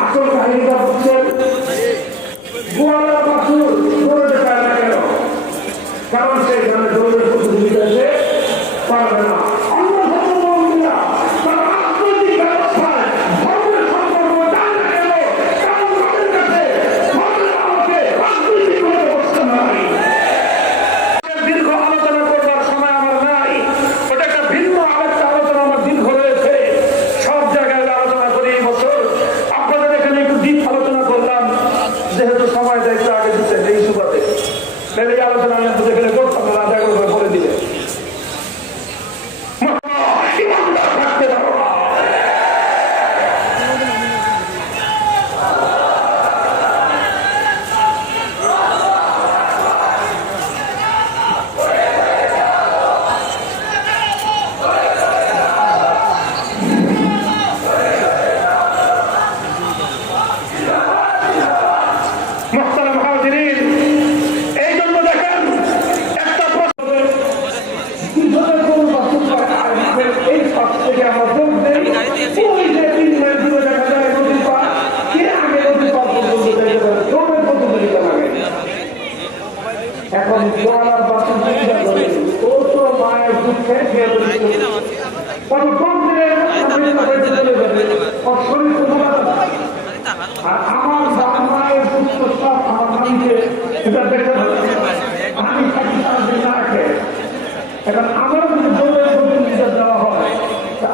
আসল কাহিনীটা হচ্ছে গোয়ালা এখন আমার যদি দৌড়ের প্রতিযোগিতা দেওয়া হয় তা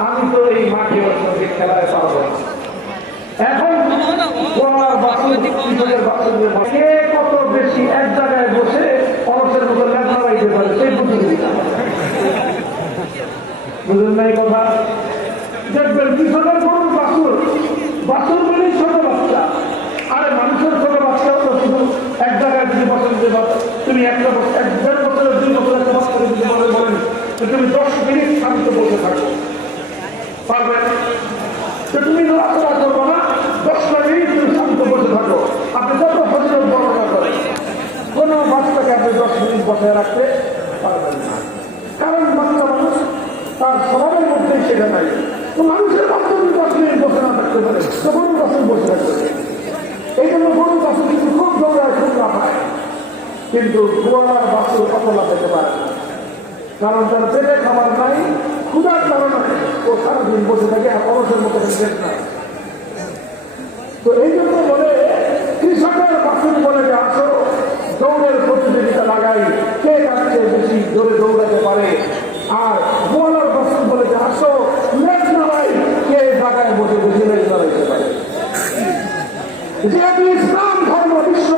কত বেশি এক জায়গায় বসে অলসের মতো লেখা রাখতে পারে সেই প্রতিযোগিতা বুঝলেন না এই কথা দেখবেন কৃষকের গরুর বাসুর বাসুর বলেই ছোট বাচ্চা আরে মানুষের ছোট বাচ্চাও তো শুধু এক জায়গায় যদি বছর দিতে পারো তুমি একটা বছর এক দেড় বছরের দুই বছরের একটা বাচ্চাকে যদি বলে বলেন যে তুমি দশ মিনিট শান্ত বলতে থাকো পারবে? তো তুমি নড়াচড়া করব না দশ মিনিট তুমি শান্ত বসে থাকো আপনি যত হজরত বর্ণনা করেন, কোনো বাচ্চাকে আপনি দশ মিনিট বসে রাখতে পারবেন না। কারণ বাচ্চা মানুষ, তার স্বভাবের মধ্যেই সেটা নাই। তো মানুষের বাচ্চা যদি দশ মিনিট বসে না থাকতে পারে তো গরুর বাসন বসে থাকতে পারে এই জন্য গরুর বাসন কিন্তু খুব দৌড়ায় খুব লাফায় কিন্তু গোয়ালার বাসন কত লাফাতে পারে না। কারণ তার পেটে খাবার নাই, ক্ষুধার কারণে ও সারাদিন বসে থাকে, আর অলসের মতো নাই। তো এই জন্য বলে, কৃষকের বাসন বলে যে, আসো, দৌড়ের প্রতিযোগিতা লাগাই। কে তার চেয়ে বেশি জোরে দৌড়াতে পারে? আর গোয়ালার বাসন বলে যে, আসো লেজ নাড়াই কে জায়গায় বসে বেশি লেজ নাড়াইতে পারে? যেহেতু ইসলাম ধর্ম, বিশ্ব